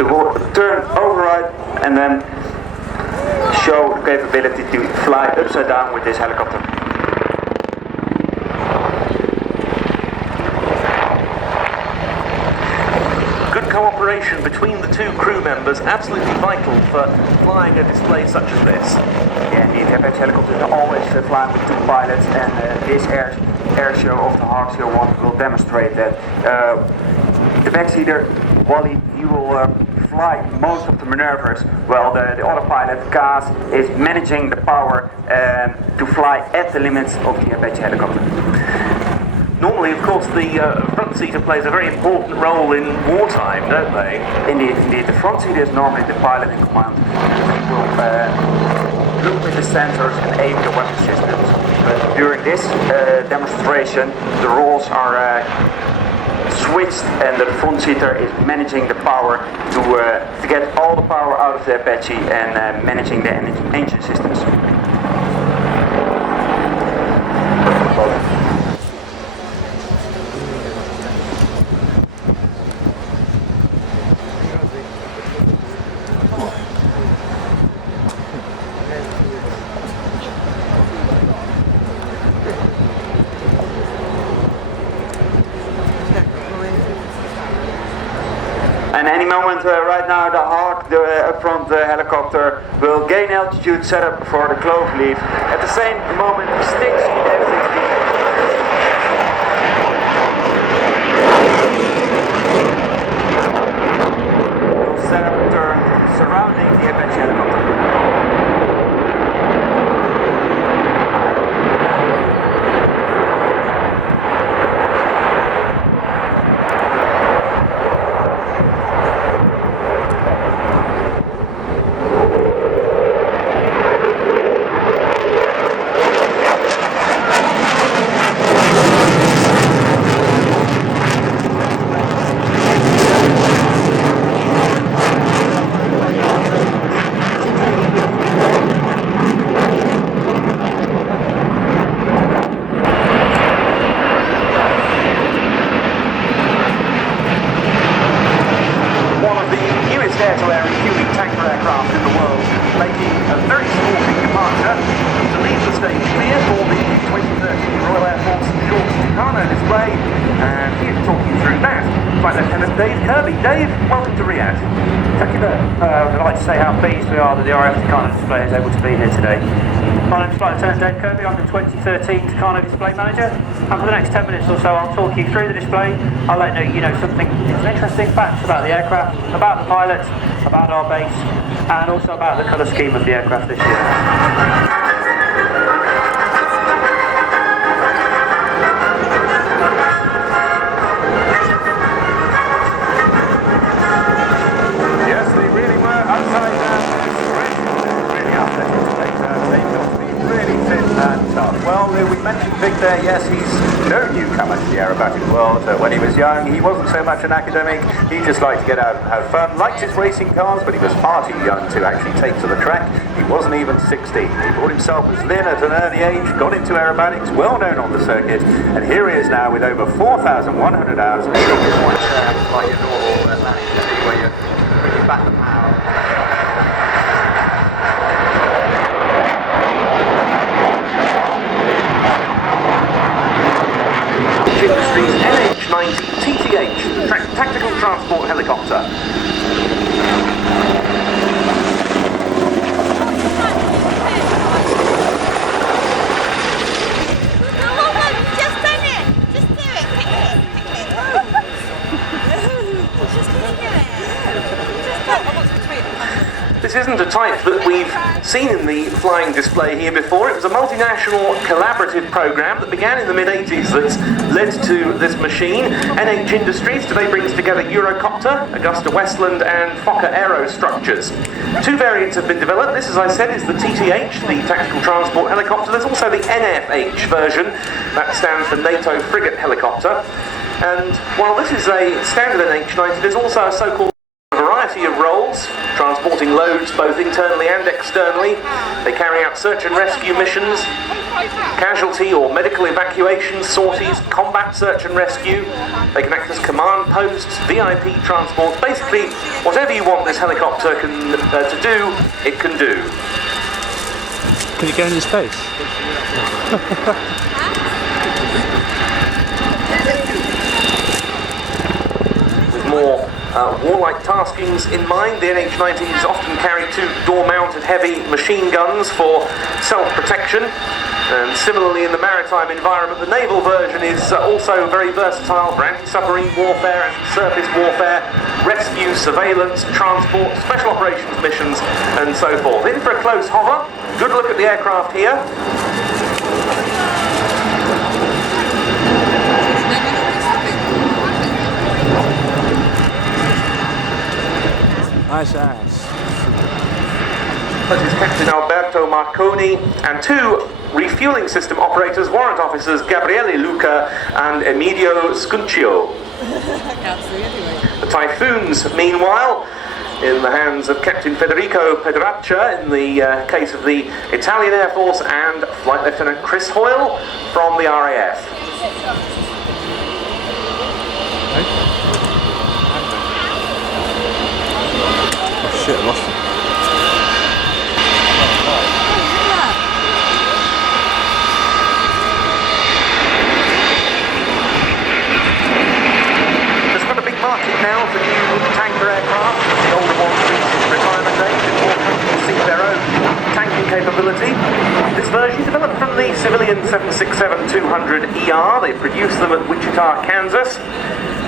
It will turn override and then show the capability to fly upside down with this helicopter. Good cooperation between the two crew members, absolutely vital for flying a display such as this. Yeah, indeed, the Apache helicopters are always flying with two pilots, and this air show of the R.I.A.T. 1 will demonstrate that. The backseater, Wally, he will fly most of the maneuvers, while the other pilot, Kaz, is managing the power to fly at the limits of the Apache helicopter. Normally, of course, the front seater plays a very important role in wartime, don't they? Indeed. The front seater is normally the pilot in command. He will look with the sensors and aim the weapon systems. But during this demonstration, the roles are switched, and the front seater is managing the power to get all the power out of the Apache and managing the engine systems. And any moment right now, the Hawk, the up-front helicopter, will gain altitude set up for the clove leaf. At the same moment, the sticks in F-16. Will set up a turn surrounding the Apache helicopter. Air-to-air refueling tanker aircraft in the world, making a very sporting departure to leave the stage clear for the 2013 Royal Air Force short Tucano display, and here to talk you through that, Flight Lieutenant Dave Kirby. Dave, welcome to R.I.A.T. Thank you, Bert. I'd like to say how pleased we are that the RAF Tucano display is able to be here today. My name is Flight Lieutenant Dave Kirby. I'm the 2013 Tucano display manager, and for the next 10 minutes or so I'll talk you through the display. I'll let you know some interesting facts about the aircraft, about the pilots, about our base, and also about the colour scheme of the aircraft this year. Well, we mentioned Vic there, yes, he's no newcomer to the aerobatic world. When he was young, he wasn't so much an academic, he just liked to get out and have fun, liked his racing cars, but he was far too young to actually take to the track. He wasn't even 16. He bought himself as Lynn at an early age, got into aerobatics, well known on the circuit, and here he is now with over 4,100 hours. Like your normal landing, where you back the power. Industries NH-90 TTH, Tactical Transport Helicopter. This isn't a type that we've seen in the flying display here before. It was a multinational collaborative program that began in the mid-80s that led to this machine. NH Industries today brings together Eurocopter, Augusta Westland and Fokker Aerostructures. Two variants have been developed. This, as I said, is the TTH, the Tactical Transport Helicopter. There's also the NFH version. That stands for NATO Frigate Helicopter. And while this is a standard NH-90, there's also a so-called variety of roles, transporting lifting loads both internally and externally. They carry out search and rescue missions, casualty or medical evacuation, sorties, combat search and rescue. They can act as command posts, VIP transport. Basically, whatever you want this helicopter to do, it can do. Can it go into space? With more warlike taskings in mind, the NH-90s often carry two door-mounted heavy machine guns for self-protection. And similarly, in the maritime environment, the naval version is also very versatile for anti-submarine warfare, anti-surface warfare, rescue, surveillance, transport, special operations missions, and so forth. In for a close hover. Good look at the aircraft here. Nice ass. That is Captain Alberto Marconi and two refueling system operators, warrant officers Gabriele Luca and Emilio Scuncio. The Typhoons, meanwhile, in the hands of Captain Federico Pedraccia in the case of the Italian Air Force, and Flight Lieutenant Chris Hoyle from the RAF. Oh shit, I lost it. There's quite a big market now for new tanker aircraft. The older ones reach retirement age and more companies seek their own tanking capability. This version developed from the civilian 767-200ER. They produced them at Wichita, Kansas.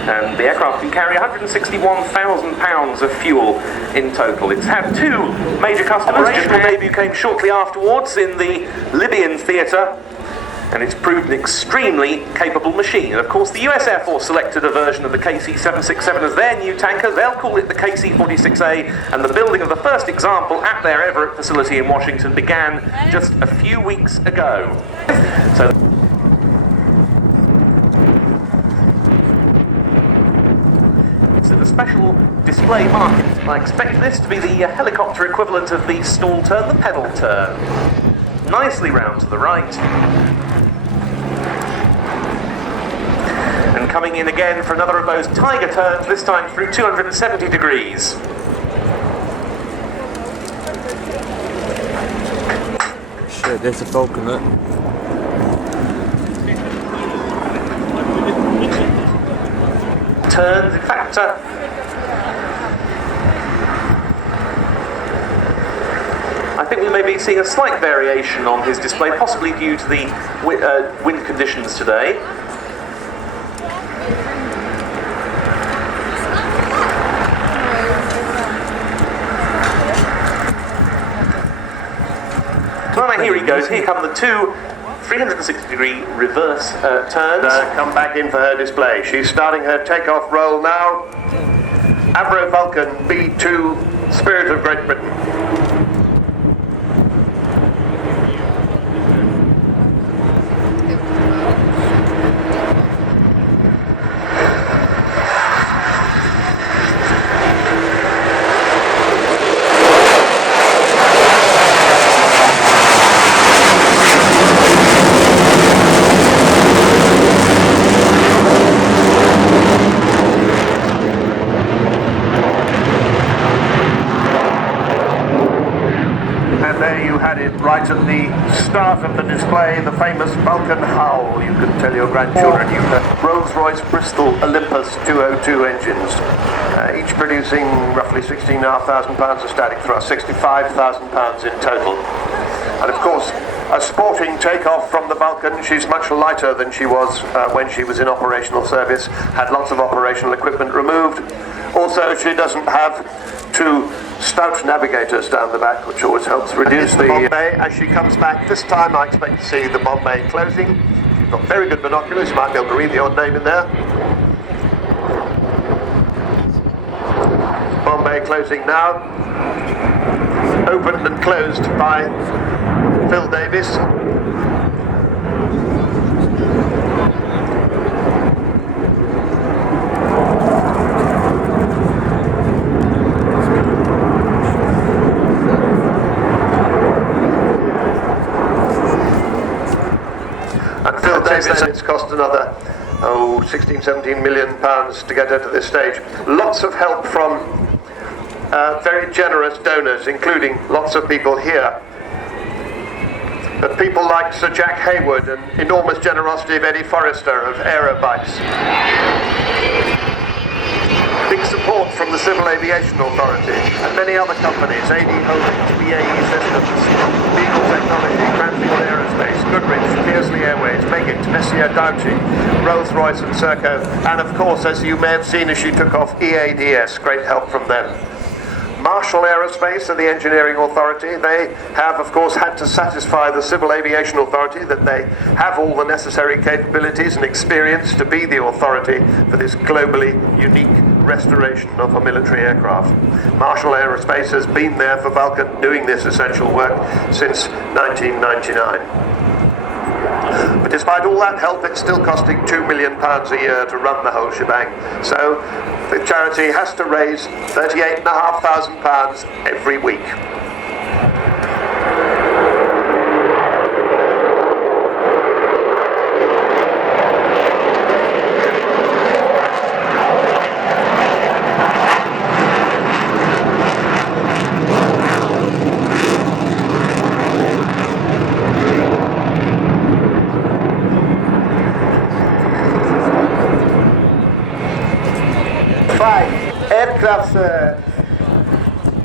And the aircraft can carry 161,000 pounds of fuel in total. It's had two major customers. Operational debut came shortly afterwards in the Libyan theatre, and it's proved an extremely capable machine. And of course, the US Air Force selected a version of the KC-767 as their new tanker. They'll call it the KC-46A, and the building of the first example at their Everett facility in Washington began just a few weeks ago. So the special display market. I expect this to be the helicopter equivalent of the stall turn, the pedal turn. Nicely round to the right. And coming in again for another of those tiger turns, this time through 270 degrees. Shit, there's a Falcon there. Turns, in fact, I think we may be seeing a slight variation on his display, possibly due to the wind conditions today. Right, here he goes. Here come the two 360-degree reverse turns. Come back in for her display. She's starting her takeoff roll now. Avro Vulcan B2, Spirit of Great Britain. Right at the start of the display, the famous Vulcan howl. You can tell your grandchildren you've got Rolls-Royce Bristol Olympus 202 engines, each producing roughly 16,500 pounds of static thrust, 65,000 pounds in total. And of course, a sporting takeoff from the Vulcan. She's much lighter than she was when she was in operational service, had lots of operational equipment removed. Also, she doesn't have two stout navigators down the back, which always helps reduce the Bombay. As she comes back this time, I expect to see the Bombay closing. She's got very good binoculars, you might be able to read the odd name in there. Bombay closing now. Opened and closed by Phil Davis. It's cost another 16, 17 million pounds to get her to this stage. Lots of help from very generous donors, including lots of people here. But people like Sir Jack Hayward and enormous generosity of Eddie Forrester of R.I.A.T. Big support from the Civil Aviation Authority and many other companies, AD Holdings, BAE Systems, Beagle Technology, Cranfield Aerospace, Goodrich, Kearsley Airways, Meggitt, Messier Dauchi, Rolls-Royce and Serco, and of course, as you may have seen as she took off, EADS, great help from them. Marshall Aerospace and the Engineering Authority, they have of course had to satisfy the Civil Aviation Authority that they have all the necessary capabilities and experience to be the authority for this globally unique restoration of a military aircraft. Marshall Aerospace has been there for Vulcan doing this essential work since 1999. But despite all that help, it's still costing £2 million a year to run the whole shebang. So the charity has to raise £38,500 every week. Aircrafts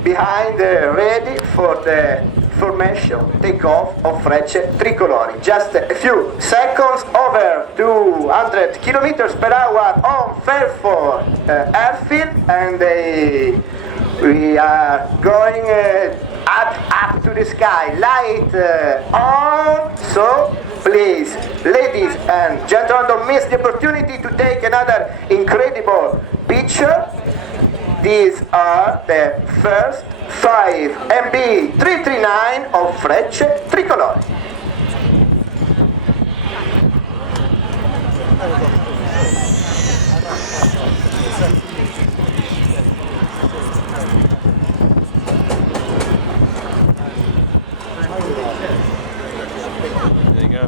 behind ready for the formation takeoff of Frecce Tricolori. Just a few seconds, over 200 kilometers per hour on Fairford airfield, and we are going up to the sky, light on. So please, ladies and gentlemen, don't miss the opportunity to take another incredible picture. These are the first 5 MB339 of Frecce Tricolori. There you go.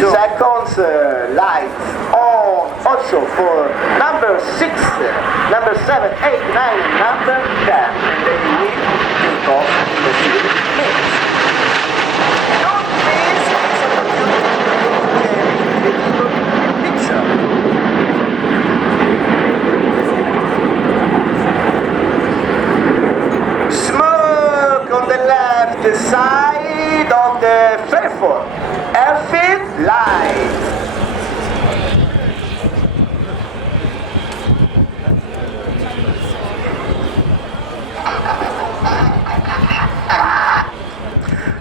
Seconds, lights on, also for number 6, number 7, 8, 9, number 10, and they will take off in a few minutes. Don't miss this opportunity to take a picture. Smoke on the left side of the Fairford airfield, light.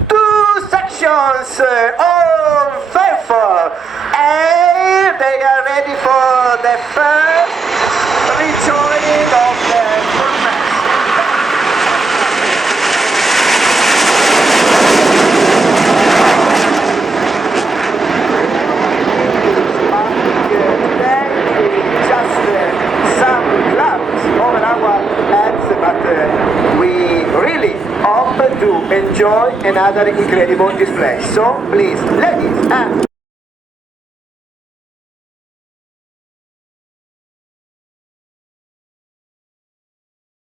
Two sections on Fairford, and they are ready for the first rejoining of the formation. We really hope to enjoy another incredible display. So please, ladies and